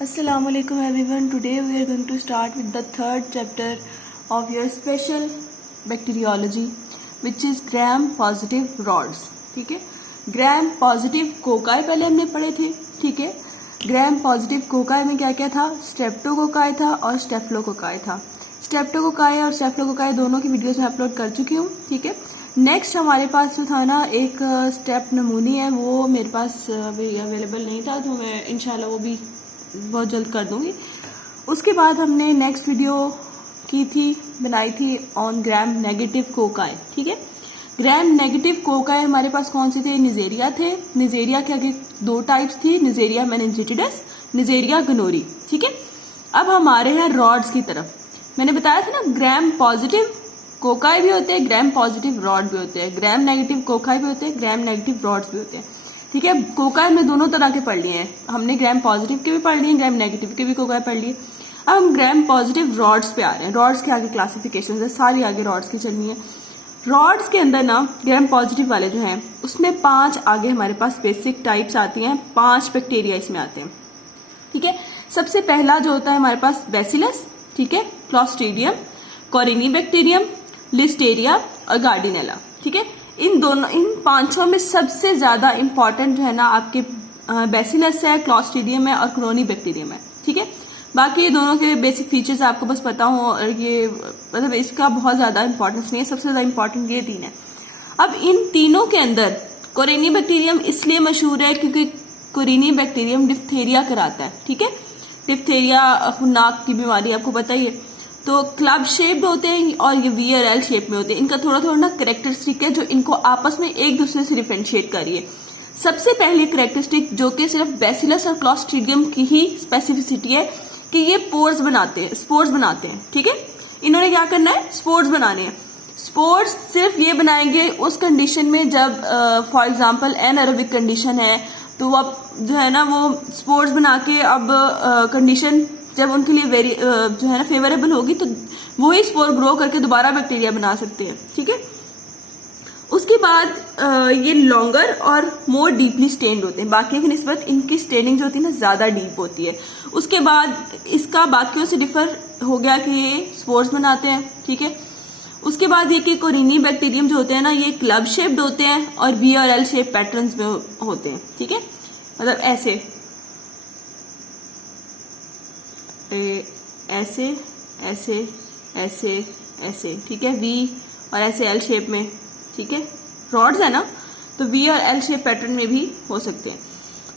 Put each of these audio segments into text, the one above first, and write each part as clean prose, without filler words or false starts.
Assalamualaikum everyone. Today we are going to start with the third chapter of your special bacteriology, which is gram positive rods. ठीक है, gram positive cocci पहले हमने पढ़े थे. ठीक है, ग्राम पॉजिटिव कोकाई में क्या क्या था? स्ट्रेप्टोकोकाई था और स्टेफ्लोकोकाई था. स्ट्रेप्टोकोकाई और स्टेफ्लोकोकाई दोनों की वीडियोस मैं अपलोड कर चुकी हूँ. ठीक है, नेक्स्ट हमारे पास जो था ना एक स्टेप नमूनी है, वो मेरे पास अभी अवेलेबल नहीं था, तो मैं इंशाल्लाह वो भी बहुत जल्द कर दूंगी. उसके बाद हमने नेक्स्ट वीडियो की थी, बनाई थी ऑन ग्राम नेगेटिव कोकाई. ठीक है, ग्राम नेगेटिव कोकाई हमारे पास कौन से थे? निजेरिया थे. निजेरिया के आगे दो टाइप्स थी, निजेरिया मेनिंजिटिडस, निजेरिया गनोरी. ठीक है, अब हम आ रहे हैं रॉड्स की तरफ. मैंने बताया था ना ग्राम पॉजिटिव कोकाई भी होते हैं, ग्राम पॉजिटिव रॉड भी होते हैं, ग्राम नेगेटिव कोकाई भी होते हैं, ग्राम नेगेटिव रॉड्स भी होते हैं. ठीक है, कोकाई हमने दोनों तरह के पढ़ लिए हैं. हमने ग्राम पॉजिटिव के भी पढ़ लिए, ग्राम नेगेटिव के भी कोकाई पढ़ लिए. अब हम ग्राम पॉजिटिव रॉड्स पे आ रहे हैं. रॉड्स के आगे क्लासिफिकेशन है, सारी आगे रॉड्स की चलनी है. रॉड्स के अंदर ना ग्राम पॉजिटिव वाले जो हैं उसमें 5 आगे हमारे पास बेसिक टाइप्स आती हैं. 5 बैक्टीरिया इसमें आते हैं. ठीक है, सबसे पहला जो होता है हमारे पास बैसिलस. ठीक है, क्लॉस्ट्रीडियम, कोरिनीबैक्टीरियम, लिस्टेरिया और गार्डिनेला. ठीक है, इन 5 में सबसे ज्यादा इंपॉर्टेंट जो है ना आपके बैसिलस है, क्लॉस्ट्रीडियम है और कोरिनीबैक्टीरियम है. ठीक है, बाकी ये दोनों के बेसिक फीचर्स आपको बस पता हो, और ये मतलब इसका बहुत ज्यादा इंपॉर्टेंस नहीं है. सबसे ज्यादा इंपॉर्टेंट ये 3 है. अब इन तीनों के अंदर कोरिनीबैक्टीरियम इसलिए मशहूर है क्योंकि कोरिनीबैक्टीरियम डिप्थेरिया कराता है. ठीक है, डिप्थेरिया नाक की बीमारी आपको पता ही है. तो क्लब शेप्ड होते हैं और ये वी और एल शेप में होते हैं. इनका थोड़ा थोड़ा ना कैरेक्टरिस्टिक है जो इनको आपस में एक दूसरे से डिफरेंशिएट कर रही है. सबसे पहली कैरेक्टरिस्टिक जो कि सिर्फ बैसिलस और क्लॉस्ट्रीडियम की ही स्पेसिफिसिटी है कि ये पोर्स बनाते हैं, स्पोर्स बनाते हैं. ठीक है, इन्होंने क्या करना है? स्पोर्स बनाने हैं. स्पोर्स सिर्फ ये बनाएंगे उस कंडीशन में जब फॉर एग्जाम्पल एनएरोबिक कंडीशन है, तो अब जो है ना वो स्पोर्स बना के अब कंडीशन जब उनके लिए जो है ना फेवरेबल होगी तो वही स्पोर ग्रो करके दोबारा बैक्टीरिया बना सकते हैं. ठीक है, उसके बाद ये लॉन्गर और मोर डीपली स्टेन्ड होते हैं. बाकी की निस्बत इनकी स्टेनिंग जो होती है ना ज्यादा डीप होती है. उसके बाद इसका बाकियों से डिफर हो गया कि ये स्पोर्स बनाते हैं. ठीक है, उसके बाद ये कि कोरिनीबैक्टीरियम जो होते हैं ना ये क्लब शेप्ड होते हैं और वी और एल शेप पैटर्न्स में होते हैं. ठीक है, मतलब ऐसे ऐसे ऐसे ऐसे ऐसे. ठीक है, वी और ऐसे एल शेप में. ठीक है, रॉड्स है ना, तो वी और एल शेप पैटर्न में भी हो सकते हैं.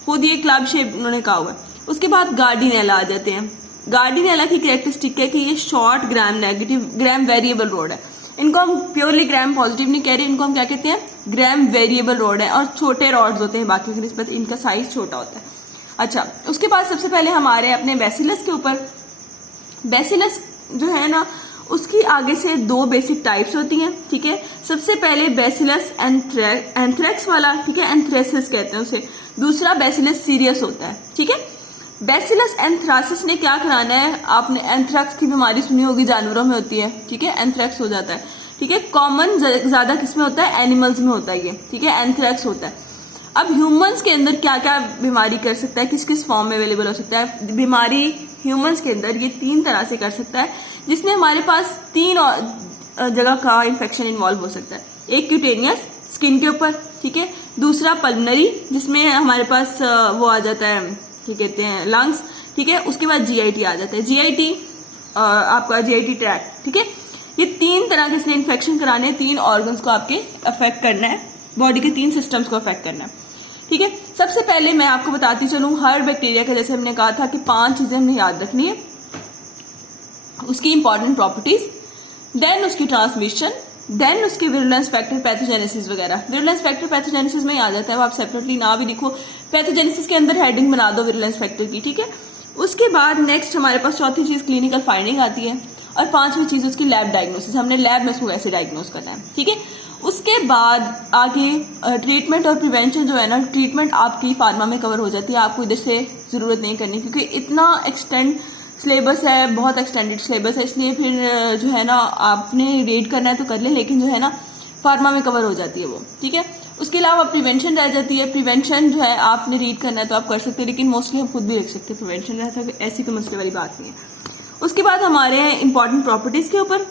खुद ये क्लब शेप उन्होंने कहा हुआ है. उसके बाद गार्डिनेला आ जाते हैं. गार्डिनेला की कैरेक्टरिस्टिक है कि ये शॉर्ट ग्राम नेगेटिव ग्राम वेरिएबल रॉड है. इनको हम प्योरली ग्राम पॉजिटिव नहीं कह रहे, इनको हम क्या कहते हैं? ग्राम वेरिएबल रॉड है. और छोटे रॉड्स होते हैं, बाकी की निस्बत इनका साइज छोटा होता है. अच्छा, उसके बाद सबसे पहले हम आ रहे हैं अपने बैसिलस के ऊपर. बैसिलस जो है ना उसकी आगे से 2 बेसिक टाइप्स होती हैं. ठीक है, सबसे पहले बैसिलस एंथ्रेक्स वाला. ठीक है, एंथ्रेसिस कहते हैं उसे. दूसरा बैसिलस सीरियस होता है. ठीक है, बैसिलस एंथ्रासिस ने क्या कराना है? आपने एंथ्रेक्स की बीमारी सुनी होगी, जानवरों में होती है. ठीक है, एंथ्रेक्स हो जाता है. ठीक है, कॉमन ज्यादा किसमें होता है? एनिमल्स में होता है ये. ठीक है, एंथ्रेक्स होता है. अब ह्यूमंस के अंदर क्या क्या बीमारी कर सकता है, किस किस फॉर्म में अवेलेबल हो सकता है? बीमारी ह्यूमंस के अंदर ये 3 तरह से कर सकता है, जिसमें हमारे पास 3 जगह का इन्फेक्शन इन्वॉल्व हो सकता है. एक क्यूटेनियस स्किन के ऊपर. ठीक है, दूसरा पल्मनरी जिसमें हमारे पास वो आ जाता है, क्या कहते हैं, लंग्स. ठीक है, उसके बाद जीआईटी आ जाता है. जीआईटी आपका जीआईटी ट्रैक्ट. ठीक है, ये 3 तरह के इसने इन्फेक्शन कराने, 3 ऑर्गन्स को आपके अफेक्ट करना है, बॉडी के 3 सिस्टम्स को अफेक्ट करना है. ठीक है, सबसे पहले मैं आपको बताती चलूं हर बैक्टीरिया का, जैसे हमने कहा था कि 5 चीजें हमने याद रखनी है. उसकी इंपॉर्टेंट प्रॉपर्टीज, देन उसकी ट्रांसमिशन, देन उसके विरुलेंस फैक्टर, पैथोजेनेसिस वगैरह. विरुलेंस फैक्टर पैथोजेनेसिस में आ जाता है, वो आप सेपरेटली ना भी लिखो, पैथोजेनेसिस के अंदर हेडिंग बना दो विरुलेंस फैक्टर की. ठीक है, उसके बाद नेक्स्ट हमारे पास चौथी चीज क्लिनिकल फाइंडिंग आती है, और 5वीं चीज उसकी लैब डायग्नोसिस. हमने लैब में उसको कैसे डायग्नोस करना है. ठीक है, उसके बाद आगे ट्रीटमेंट और प्रिवेंशन जो है ना, ट्रीटमेंट आपकी फार्मा में कवर हो जाती है, आपको इधर से जरूरत नहीं करनी, क्योंकि इतना एक्सटेंड सिलेबस है, बहुत एक्सटेंडेड सिलेबस है. इसलिए फिर जो है ना आपने रीड करना है तो कर ले, लेकिन जो है ना फार्मा में कवर हो जाती है वो, ठीक है। उसके अलावा प्रिवेंशन रह जाती है। प्रिवेंशन जो है आपने रीड करना है तो आप कर सकते हैं, लेकिन मोस्टली हम खुद भी लिख सकते हैं प्रिवेंशन, ऐसी कोई मसले वाली बात नहीं है। उसके बाद हमारे हैं इंपॉर्टेंट प्रॉपर्टीज के ऊपर।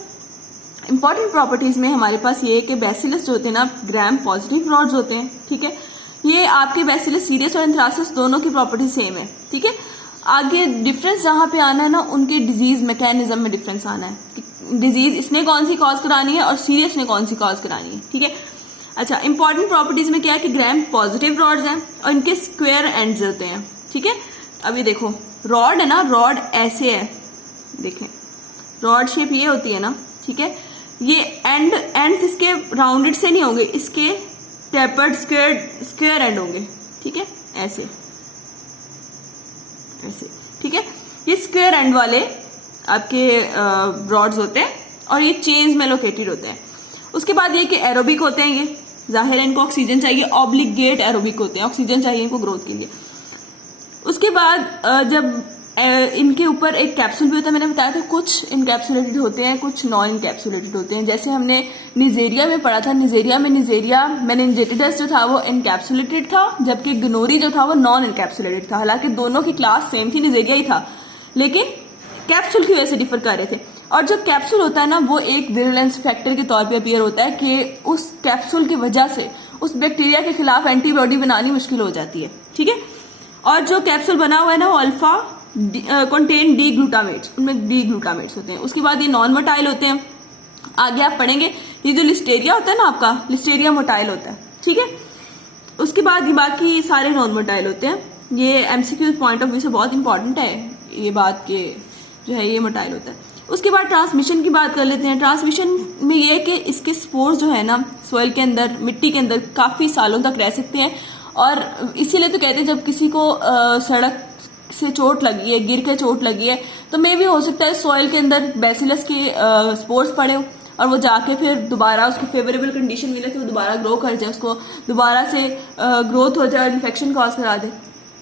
इंपॉर्टेंट प्रॉपर्टीज में हमारे पास ये है कि बैसिलस जो होते हैं ना, ग्राम पॉजिटिव रॉड्स होते हैं, ठीक है। ये आपके बैसिलस सीरियस और एंथ्रासिस दोनों की प्रॉपर्टी सेम है, ठीक है। आगे डिफरेंस जहां पे आना है ना, उनके डिजीज मैकेनिज्म में डिफरेंस आना है। डिजीज इसने कौन सी कॉज करानी है और सीरियस ने कौन सी कॉज करानी है, ठीक है। अच्छा, इंपॉर्टेंट प्रॉपर्टीज में क्या है कि ग्राम पॉजिटिव रॉड्स हैं और इनके स्क्वायर एंड्स होते हैं, ठीक है। अभी देखो रॉड है ना, रॉड ऐसे है, देखें रॉड शेप ये होती है ना, ठीक है। ये एंड्स इसके राउंडेड से नहीं होंगे, इसके टेपर्ड स्क्वायर एंड होंगे, ठीक है, ऐसे ऐसे, ठीक है। ये स्क्वायर एंड वाले आपके रॉड्स होते हैं और ये चेन्स में लोकेटेड होते हैं। उसके बाद ये कि एरोबिक होते हैं, ये जाहिर है इनको ऑक्सीजन चाहिए, ऑब्लिगेट एरोबिक होते हैं, ऑक्सीजन चाहिए इनको ग्रोथ के लिए। उसके बाद जब इनके ऊपर एक कैप्सूल भी होता है, मैंने बताया था कुछ इनकैप्सुलेटेड होते हैं, कुछ नॉन इनकैप्सुलेटेड होते हैं। जैसे हमने निजेरिया में पढ़ा था, निजेरिया मेनिंजेटिडस जो था वो इनकैप्सुलेटेड था, जबकि गनोरी जो था वो नॉन इनकैप्सुलेटेड था। हालांकि दोनों की क्लास सेम थी, निजेरिया ही था, लेकिन कैप्सूल की वजह से डिफर कर रहे थे। और जो कैप्सूल होता है ना, वो एक विरुलेंस फैक्टर के तौर पे अपीयर होता है कि उस कैप्सूल की वजह से उस बैक्टीरिया के खिलाफ एंटीबॉडी बनानी मुश्किल हो जाती है, ठीक है। और जो कैप्सूल बना हुआ है ना, वो अल्फा कंटेन डी ग्लूटामेट्स, उनमें डी ग्लूटामेट्स होते हैं। उसके बाद ये नॉन मोटाइल होते हैं। आगे आप पढ़ेंगे, ये जो लिस्टेरिया होता है ना आपका, लिस्टेरिया मोटाइल होता है, ठीक है। उसके बाद ये बाकी सारे नॉन मोटाइल होते हैं। ये एमसीक्यू पॉइंट ऑफ व्यू से बहुत इंपॉर्टेंट है ये बात के जो है ये मोटाइल होता है। उसके बाद ट्रांसमिशन की बात कर लेते हैं। ट्रांसमिशन में ये है कि इसके स्पोर्स जो है ना, सॉइल के अंदर, मिट्टी के अंदर काफी सालों तक रह सकते हैं। और इसीलिए तो कहते हैं जब किसी को सड़क से चोट लगी है, गिर के चोट लगी है, तो मे भी हो सकता है सॉइल के अंदर बैसिलस के स्पोर्स पड़े हो और वो जाके फिर दोबारा उसको फेवरेबल कंडीशन मिले तो दोबारा ग्रो कर जाए, उसको दोबारा से ग्रोथ हो जाए और इन्फेक्शन कॉज करा दे।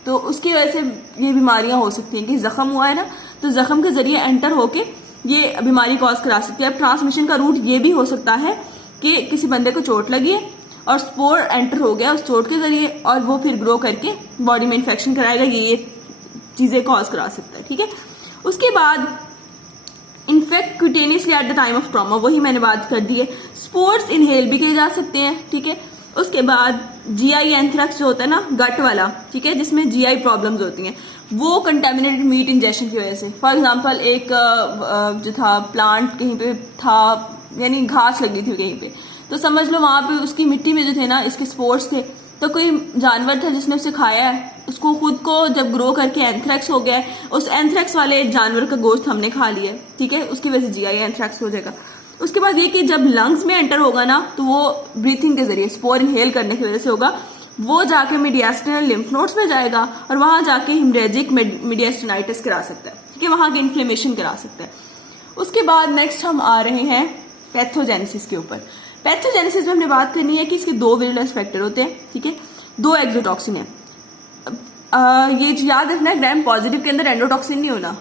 तो उसकी वजह से ये बीमारियां हो सकती हैं कि जख्म हुआ है ना, तो जख्म के जरिए एंटर होके ये बीमारी कॉज करा सकती है। अब ट्रांसमिशन का रूट ये भी हो सकता है कि किसी बंदे को चोट लगी है और स्पोर एंटर हो गया उस चोट के जरिए और वो फिर ग्रो करके बॉडी में इन्फेक्शन कराएगा, ये चीजें कॉज करा सकता है, ठीक है। उसके बाद in fact cutaneously at the time of trauma, वही मैंने बात कर दी है। स्पोर्स इनहेल भी किए जा सकते हैं, ठीक है। उसके बाद जीआई एंथ्रेक्स जो होता है ना, गट वाला, ठीक है, जिसमें जीआई प्रॉब्लम्स होती हैं, वो कंटेमिनेटेड मीट इंजेक्शन की वजह से। फॉर एग्जांपल एक जो था प्लांट कहीं पे था, यानी घास लगी थी कहीं पे, तो समझ लो वहां पे उसकी मिट्टी में जो थे ना इसके स्पोर्स थे, तो कोई जानवर था जिसने उसे खाया है, उसको खुद को जब ग्रो करके एंथ्रेक्स हो गया, उस एंथ्रेक्स वाले जानवर का गोश्त हमने खा लिया, ठीक है, उसकी वजह से जीआई एंथ्रेक्स हो जाएगा। उसके बाद ये कि जब लंग्स में एंटर होगा ना, तो वो ब्रीथिंग के जरिए स्पोर इनहेल करने की वजह से होगा, वो जाके मीडियास्टिनल लिम्फ नोड्स में जाएगा और वहां जाके हिमरेजिक मीडियास्टिनाइटिस करा सकता है, ठीक है, वहां की इन्फ्लेमेशन करा सकता है। उसके बाद नेक्स्ट हम आ रहे हैं पैथोजेनेसिस के ऊपर। पैथोजेनेसिस में हमने बात करनी है कि इसके दो विरुलेंस फैक्टर होते हैं, ठीक है, दो एक्सोटॉक्सिन है। ये याद रखना है, ग्राम पॉजिटिव के अंदर एंडोटॉक्सिन नहीं होना।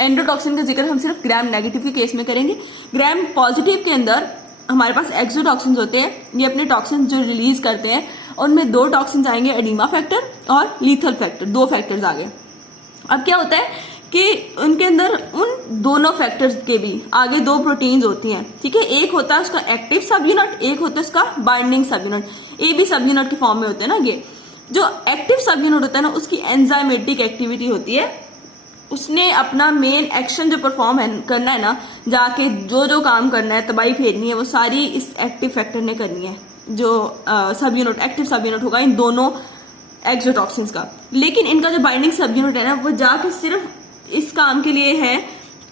एंडोटॉक्सिन का जिक्र हम सिर्फ ग्राम नेगेटिव के केस में करेंगे। ग्राम पॉजिटिव के अंदर हमारे पास एक्सोटॉक्सिन होते हैं, ये अपने टॉक्सिन जो रिलीज करते हैं, उनमें दो टॉक्सिन आएंगे, एडिमा फैक्टर और लीथल फैक्टर, दो फैक्टर्स आ गए। अब क्या होता है कि उनके अंदर उन दोनों फैक्टर्स के भी आगे दो प्रोटीन्स होती हैं, ठीक है, एक होता है उसका एक्टिव सब यूनिट, एक होता है उसका binding sub unit, A B sub unit की फॉर्म में होते हैं ना। ये जो एक्टिव सब यूनिट होता है ना, उसकी एंजाइमेटिक एक्टिविटी होती है, उसने अपना मेन एक्शन जो परफॉर्म करना है ना, जाके जो जो काम करना है, तबाही फेरनी है, वो सारी इस एक्टिव फैक्टर ने करनी है, जो सब यूनिट एक्टिव सब यूनिट होगा इन दोनों एक्सोटॉक्सिन्स का। लेकिन इनका जो बाइंडिंग सब यूनिट है ना, वो जाके सिर्फ इस काम के लिए है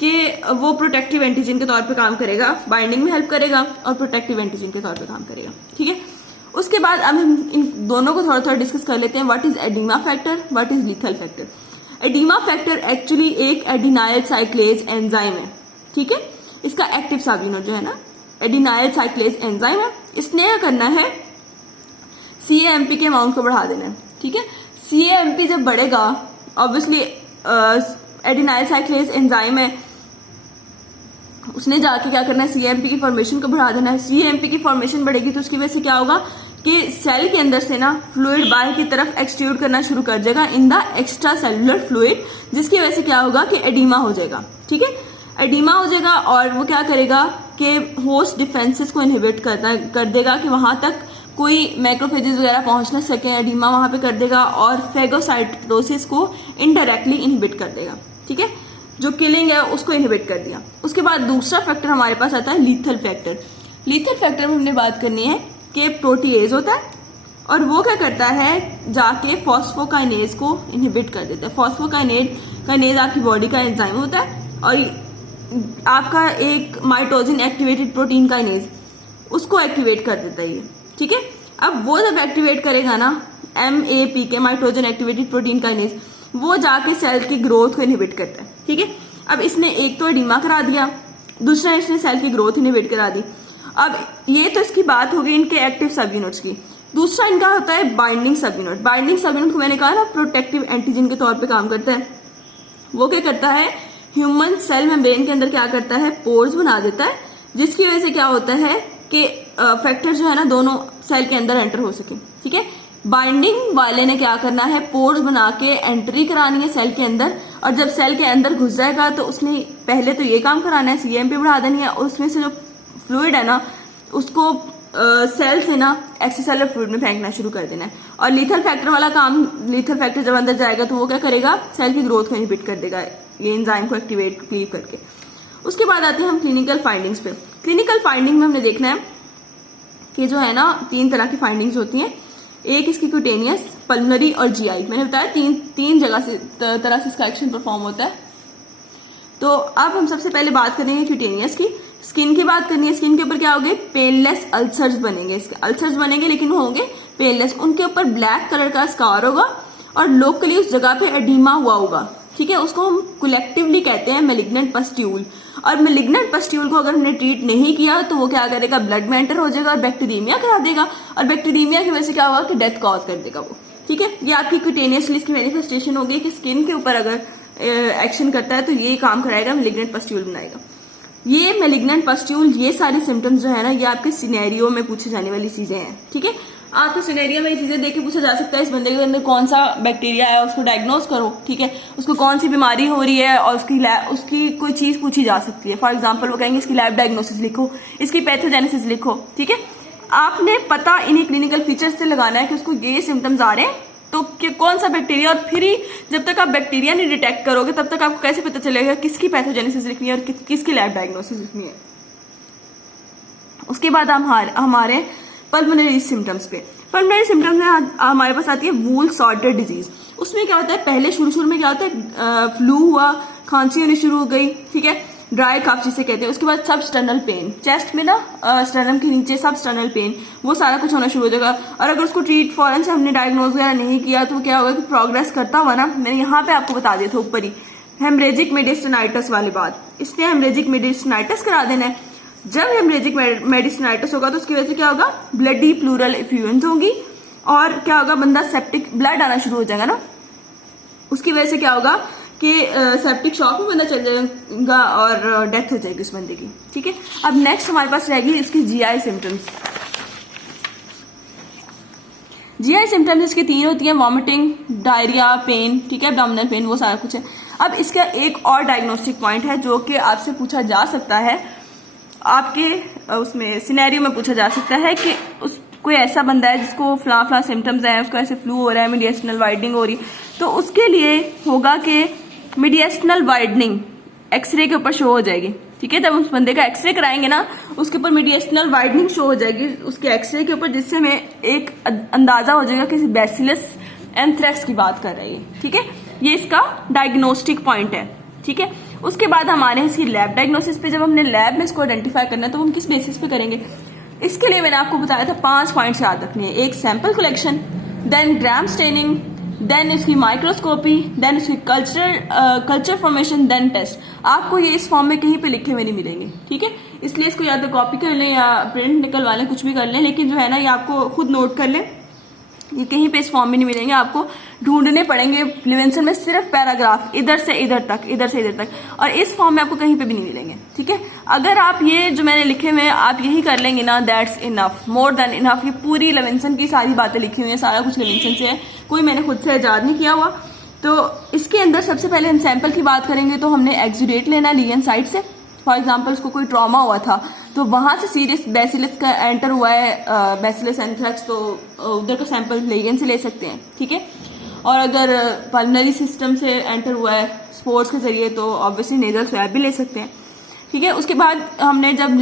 कि वो प्रोटेक्टिव एंटीजन के तौर पे काम करेगा, बाइंडिंग में हेल्प करेगा और प्रोटेक्टिव एंटीजन के तौर पे काम करेगा, ठीक है। उसके बाद अब हम इन दोनों को थोड़ा थोड़ा डिस्कस कर लेते हैं। What is oedema factor, what is lethal factor. Oedema factor actually एक एडिनाइल साइक्लेज एंजाइम है, ठीक है, इसका एक्टिव सब यूनिट जो है ना एडिनाइल साइक्लेज एंजाइम है। इसने क्या करना है, CAMP के अमाउंट को बढ़ा देना है, ठीक है। CAMP जब बढ़ेगा, ऑब्वियसली एडिनाइल साइक्लेज एंजाइम है, उसने जाके क्या करना है, सीएमपी की फॉर्मेशन को बढ़ा देना है। सीएमपी की फॉर्मेशन बढ़ेगी तो उसकी वजह से क्या होगा कि सेल के अंदर से ना फ्लूइड बाहर की तरफ एक्सट्रूड करना शुरू कर देगा in the extra cellular fluid, जिसकी वजह से क्या होगा कि एडिमा हो जाएगा। ठीक है, एडिमा हो जाएगा और वो क्या करेगा कि होस्ट डिफेंसेस को इनहिबिट कर देगा कि वहां तक कोई मैक्रोफेजेस वगैरह पहुंच ना सके। एडिमा वहां पे कर देगा और फेगोसाइटोसिस को इनडायरेक्टली इनहिबिट कर देगा। ठीक है, जो किलिंग है उसको इनहिबिट कर दिया। उसके बाद दूसरा फैक्टर हमारे पास आता है लीथल फैक्टर। लीथल फैक्टर में हमने बात करनी है कि प्रोटीएज होता है और वो क्या करता है, जाके फॉस्फोकाइनेज को इनहिबिट कर देता है। फॉस्फोकाइनेज आपकी बॉडी का एंजाइम होता है और आपका एक माइटोजिन एक्टिवेटेड प्रोटीन काइनेज उसको एक्टिवेट कर देता है ये। ठीक है, अब वो जब एक्टिवेट करेगा ना MAPK माइटोजिन एक्टिवेटेड प्रोटीन काइनेज, वो जाके सेल की ग्रोथ को इनहिबिट करता है। ठीक है, अब इसने एक तो एडिमा करा दिया, दूसरा इसने सेल की ग्रोथ इनहिबिट करा दी। अब ये तो इसकी बात होगी इनके एक्टिव सब यूनिट्स की। दूसरा इनका होता है binding sub unit. Binding sub unit को मैंने कहा ना प्रोटेक्टिव एंटीजन के तौर पे काम करता है। वो क्या करता है, ह्यूमन सेल मेम्ब्रेन के अंदर क्या करता है, पोर्स बना देता है, जिसकी वजह से क्या होता है कि फैक्टर जो है ना दोनों सेल के अंदर एंटर हो सके। ठीक है, बाइंडिंग वाले ने क्या करना है, पोर्स बना के एंट्री करानी है सेल के अंदर, और जब सेल के अंदर घुस जाएगा तो उसने पहले तो ये काम कराना है, सीएमपी बढ़ा देनी है, और उसमें से जो फ्लूइड है ना उसको सेल से ना एक्स्ट्रासेलुलर फ्लूइड में फेंकना शुरू कर देना है। और लीथल फैक्टर वाला काम, लीथल फैक्टर जब अंदर जाएगा तो वो क्या करेगा, सेल की ग्रोथ को इनहिबिट कर देगा ये एंजाइम को एक्टिवेट क्लीव करके। उसके बाद आते हैं हम क्लिनिकल फाइंडिंग्स पे। क्लिनिकल फाइंडिंग में हमने देखना है कि जो है ना 3 तरह की फाइंडिंग्स होती हैं। एक इसकी क्यूटेनियस, पल्मोनरी और जीआई। मैंने बताया तीन जगह से तरह से इसका एक्शन परफॉर्म होता है। तो अब हम सबसे पहले बात करेंगे क्यूटेनियस की। स्किन की बात करनी है। स्किन के ऊपर क्या होंगे, पेनलेस अल्सर्स बनेंगे। इसके अल्सर्स बनेंगे लेकिन वो होंगे पेनलेस। उनके ऊपर ब्लैक कलर का स्कार होगा और लोकली उस जगह पे एडिमा हुआ होगा। ठीक है, उसको हम कलेक्टिवली कहते हैं मैलिग्नेंट पस्ट्यूल। और मैलिग्नेंट पस्ट्यूल को अगर हमने ट्रीट नहीं किया तो वो क्या करेगा, ब्लड में एंटर हो जाएगा और बैक्टीरिया करा देगा, और बैक्टीरिया की वजह से क्या होगा कि डेथ कॉज कर देगा वो। ठीक है, ये आपकी क्यूटेनियस की मैनिफेस्टेशन होगी कि स्किन के ऊपर अगर एक्शन करता है तो ये काम कराएगा, मैलिग्नेंट पस्ट्यूल बनाएगा। ये मैलिग्नेंट पस्ट्यूल, ये सारी सिम्टम्स जो है ना, ये आपके सिनेरियो में पूछे जाने वाली चीजें हैं। ठीक है, आपके सिनेरियो में ये चीजें देख के पूछा जा सकता है इस बंदे के अंदर कौन सा बैक्टीरिया है, उसको डायग्नोज करो। ठीक है, उसको कौन सी बीमारी हो रही है और उसकी कोई चीज पूछी जा सकती है। फॉर एग्जाम्पल वो कहेंगे इसकी लैब डायग्नोसिस लिखो, इसकी पैथोजेनेसिस लिखो। ठीक है, आपने पता इन्हीं क्लिनिकल फीचर्स से लगाना है कि उसको ये सिम्टम्स आ रहे हैं तो कौन सा बैक्टीरिया, और फिर ही जब तक आप बैक्टीरिया नहीं डिटेक्ट करोगे तब तक आपको कैसे पता चलेगा किसकी पैथोजेनेसिस लिखनी है और किसकी लैब डायग्नोसिस लिखनी है। उसके बाद हमारे पल्मोनरी सिम्टम्स पे। पल्मोनरी सिम्टम्स में हमारे पास आती है वूल सॉर्टर डिजीज। उसमें क्या होता है, पहले शुरू में क्या होता है, फ्लू हुआ, खांसी होनी शुरू हो गई। ठीक है, ड्राई कफ जिसे कहते हैं। उसके बाद सब स्टर्नल पेन, चेस्ट में ना स्टर्नम के नीचे सब स्टर्नल पेन, वो सारा कुछ होना शुरू हो जाएगा। और अगर उसको ट्रीट फौरन से हमने डायग्नोज वगैरह नहीं किया तो क्या होगा कि प्रोग्रेस करता हुआ ना, मैंने यहाँ पे आपको बता दिया था ऊपर ही, हेमरेजिक मेडिस्टिनाइटिस वाली बात। इसने हेमरेजिक मेडिस्टिनाइटिस करा देना है। जब हेमरेजिक मेडिस्टिनाइटिस होगा तो उसकी वजह से क्या होगा, ब्लडी प्लूरल इफ्यूजन होगी और क्या होगा, बंदा सेप्टिक, ब्लड आना शुरू हो जाएगा ना, उसकी वजह से क्या होगा कि सेप्टिक शॉक में बंदा चल जाएगा और डेथ हो जाएगी उस बंदे की। ठीक है, अब नेक्स्ट हमारे पास रहेगी इसकी जीआई सिम्टम्स। जीआई सिम्टम्स इसकी 3 होती है, वॉमिटिंग, डायरिया, पेन। ठीक है, एब्डोमिनल पेन, वो सारा कुछ है। अब इसका एक और डायग्नोस्टिक पॉइंट है जो कि आपसे पूछा जा सकता है, आपके उसमें सिनेरियो में पूछा जा सकता है कि कोई ऐसा बंदा है जिसको फ्ला सिम्टम्स है, उसको ऐसे फ्लू हो रहा है, मीडिएस्टिनल वाइडनिंग हो रही, तो उसके लिए होगा कि मीडिएस्टिनल वाइडनिंग एक्सरे के ऊपर शो हो जाएगी। ठीक है, जब उस बंदे का एक्सरे कराएंगे ना, उसके ऊपर मीडिएस्टिनल वाइडनिंग शो हो जाएगी उसके एक्सरे के ऊपर, जिससे हमें एक अंदाजा हो जाएगा कि बैसिलस एंथ्रेक्स की बात कर रही है। ठीक है, ये इसका डायग्नोस्टिक पॉइंट है। ठीक है, उसके बाद हमारे इसकी लैब डायग्नोसिस पे, जब हमने लैब में इसको आइडेंटिफाई करना है तो हम किस बेसिस पे करेंगे, इसके लिए मैंने आपको बताया था 5 पॉइंट्स याद रखने हैं। एक sample collection, then gram staining, then इसकी माइक्रोस्कोपी, देन इसकी कल्चर फॉर्मेशन, देन टेस्ट। आपको ये इस फॉर्म में कहीं पे लिखे हुए नहीं मिलेंगे। ठीक है, इसलिए इसको या तो कॉपी कर लें या प्रिंट निकलवा लें, कुछ भी कर लें, लेकिन जो है ना ये आपको खुद नोट कर लें ये कहीं पे इस फॉर्म में नहीं मिलेंगे, आपको ढूंढने पड़ेंगे लिविंगस्टन में सिर्फ पैराग्राफ इधर से इधर तक, इधर से इधर तक, और इस फॉर्म में आपको कहीं पे भी नहीं मिलेंगे। ठीक है, अगर आप ये जो मैंने लिखे हुए हैं आप यही कर लेंगे ना, that's enough, more than enough. ये पूरी लिविंगस्टन की सारी बातें लिखी हुई हैं, सारा कुछ लिविंगस्टन से है, कोई मैंने खुद से इजाद नहीं किया हुआ। तो इसके अंदर सबसे पहले हम सैंपल की बात करेंगे तो हमने एक्सुडेट लेना लियन साइट से। फॉर एग्जाम्पल उसको कोई ट्रॉमा हुआ था तो वहां से सीरियस बैसिलस का एंटर हुआ है, बैसिलस एंथ्रेक्स, तो उधर का सैंपल लिगन से ले सकते हैं। ठीक है, और अगर पल्मोनरी सिस्टम से एंटर हुआ है स्पोर्ट्स के जरिए तो ऑब्वियसली नेजल स्वैब भी ले सकते हैं। ठीक है, उसके बाद हमने जब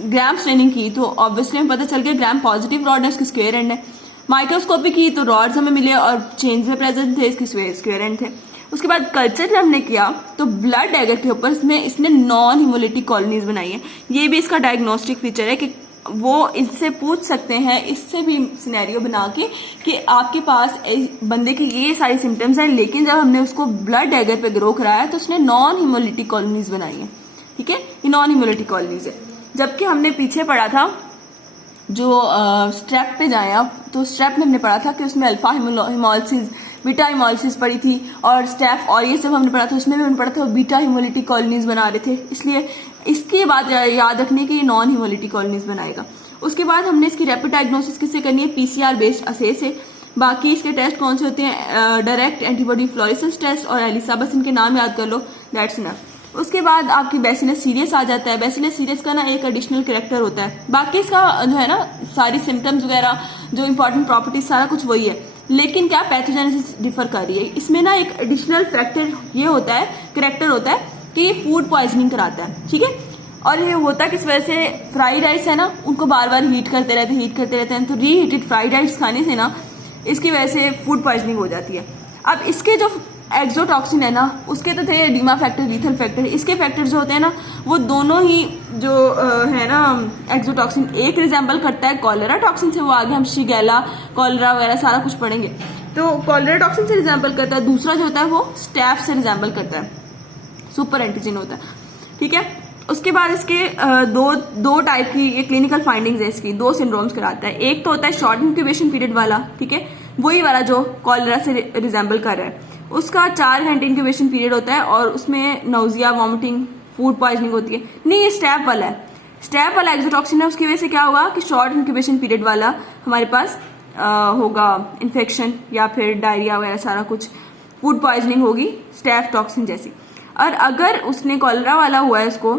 ग्राम स्ट्रेनिंग की तो ऑब्वियसली हमें पता चल गया ग्राम पॉजिटिव रॉड है, उसकी स्क्वायर एंड है। माइक्रोस्कोपी की तो रॉड्स हमें मिले और चेंज में प्रेजेंट थे, इसके स्क्वायर एंड थे। उसके बाद कल्चर जब हमने किया तो ब्लड डैगर के ऊपर इसने नॉन हिमोलिटिक कॉलोनीज बनाई है। ये भी इसका डायग्नोस्टिक फीचर है कि वो इससे पूछ सकते हैं, इससे भी सिनेरियो बना के कि आपके पास बंदे की ये सारी सिम्टम्स हैं, लेकिन जब हमने उसको ब्लड डैगर पे ग्रो कराया तो उसने नॉन हिमोलिटिक कॉलोनीज बनाई है। ठीक है, ये नॉन हिमोलिटिक कॉलोनीज है। जबकि हमने पीछे पढ़ा था जो स्ट्रेप पे जाए आप, तो स्ट्रेप में हमने पढ़ा था कि उसमें अल्फा हिमोलिसिस, बीटा हिमोलिसिस पड़ी थी, और स्टेफ और ये सब हमने पढ़ा था, उसमें भी हमने पढ़ा था बीटा हिमोलिटिक कॉलोनीज बना रहे थे। इसलिए इसके बाद याद रखने की नॉन हिमोलिटिक कॉलोनीज बनाएगा। उसके बाद हमने इसकी रैपिड डायग्नोसिस किससे करनी है, पीसीआर बेस्ड असे से। बाकी इसके टेस्ट कौन से होते हैं, डायरेक्ट एंटीबॉडी फ्लोरेसेंस टेस्ट और एलिसा, बस इनके नाम याद कर लो, दैट्स इनफ। उसके बाद आपकी बैसिलस सीरियस आ जाता है। बैसिलस सीरियस का ना एक एडिशनल कैरेक्टर होता है, बाकी इसका जो है ना सारी सिम्टम्स वगैरह जो इंपॉर्टेंट प्रॉपर्टीज सारा कुछ वही है, लेकिन क्या पैथोजेनेसिस डिफर कर रही है। इसमें ना एक एडिशनल फैक्टर ये होता है, कैरेक्टर होता है कि ये फूड पॉइजनिंग कराता है। ठीक है, और ये होता किस वजह से, फ्राइड राइस है ना, उनको बार बार हीट करते रहते हैं, तो रीहीटेड फ्राइड राइस खाने से ना इसकी वजह से फूड पॉइजनिंग हो जाती है। अब इसके जो एक्सोटॉक्सिन है ना, उसके तो थे एडिमा फैक्टर, लीथल फैक्टर, इसके फैक्टर जो होते हैं ना वो दोनों ही जो है ना एक्सोटॉक्सिन, एक रिजेंबल करता है कॉलेरा टॉक्सिन से, वो आगे हम शिगेला कॉलेरा वगैरह सारा कुछ पढ़ेंगे, तो कॉलेरा टॉक्सिन से रिजेंबल करता है। दूसरा जो होता है वो स्टैफ से रिजेंबल करता है, सुपर एंटीजन होता है। ठीक है, उसके बाद इसके दो टाइप की ये क्लिनिकल फाइंडिंग्स है इसकी, दो सिंड्रोम्स कराता है। एक तो होता है शॉर्ट इंक्यूबेशन पीरियड वाला, ठीक है, वही वाला जो कॉलेरा से रिजेंबल कर रहा है, उसका 4 घंटे इंक्यूबेशन पीरियड होता है और उसमें नाउजिया, वॉमिटिंग, फूड पॉइजनिंग होती है। नहीं, ये स्टैप वाला है, स्टैप वाला एक्सोटॉक्सिन है, उसकी वजह से क्या होगा कि शॉर्ट इंक्यूबेशन पीरियड वाला हमारे पास होगा इन्फेक्शन या फिर डायरिया वगैरह सारा कुछ, फूड पॉइजनिंग होगी स्टैफ टॉक्सिन जैसी। और अगर उसने कॉलेरा वाला हुआ है, उसको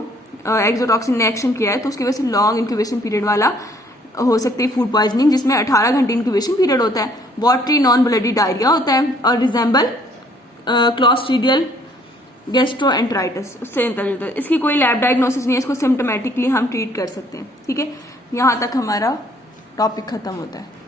एक्सोटॉक्सिन ने एक्शन किया है, तो उसकी वजह से लॉन्ग इंक्यूबेशन पीरियड वाला हो सकती है फूड पॉइजनिंग, जिसमें 18 घंटे इंक्यूबेशन पीरियड होता है, वॉटरी नॉन ब्लडी डायरिया होता है और रिजेंबल क्लॉस्ट्रीडियल गैस्ट्रोएंटराइटिस, उससे इंटरव्यू। इसकी कोई लैब डायग्नोसिस नहीं है, इसको सिम्टोमेटिकली हम ट्रीट कर सकते हैं। ठीक है, यहाँ तक हमारा टॉपिक खत्म होता है।